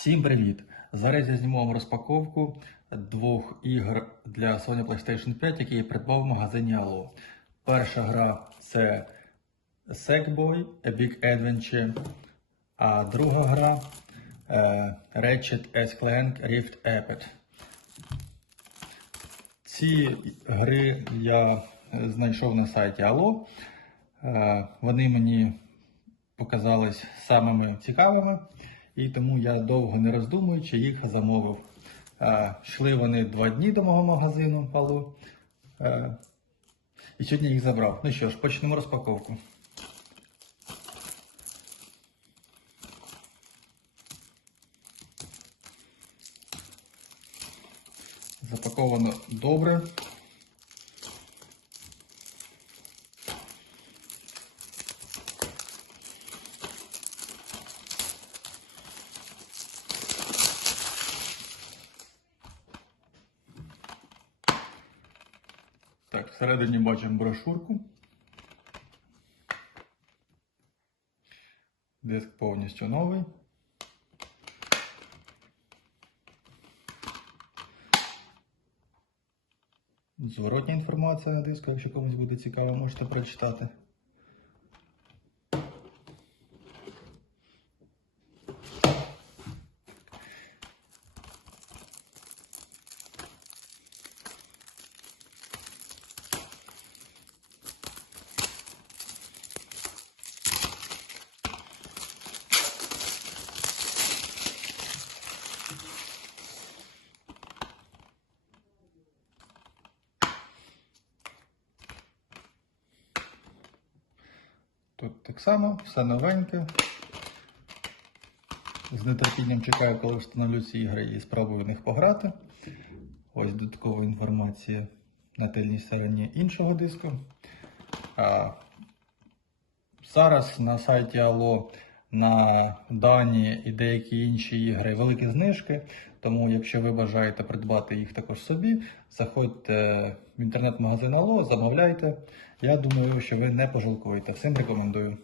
Всім привіт! Зараз я зніму вам розпаковку двох ігор для Sony PlayStation 5, які я придбав в магазині Allo. Перша гра це Sackboy A Big Adventure, а друга гра е, Ratchet S Clank Rift Epic. Ці гри я знайшов на сайті Allo. Е, Вони мені показались самими цікавими, і тому я довго не роздумуючи їх замовив. Е, Йшли вони два дні до мого магазину Алло. Е, І сьогодні їх забрав. Ну що ж, почнемо розпаковку. Запаковано добре. Так, всередині бачимо брошурку. Диск повністю новий. Зворотня інформація на диску, якщо комусь буде цікаво, можете прочитати. Тут так само, все новеньке. З нетерпінням чекаю, коли встановлю ці ігри і спробую в них пограти. Ось додаткова інформація на тильній стороні іншого диску. А зараз на сайті Allo на дані і деякі інші ігри великі знижки. Тому, якщо ви бажаєте придбати їх також собі, заходьте в інтернет-магазин Ало, замовляйте. Я думаю, що ви не пожалкуєте. Всім рекомендую.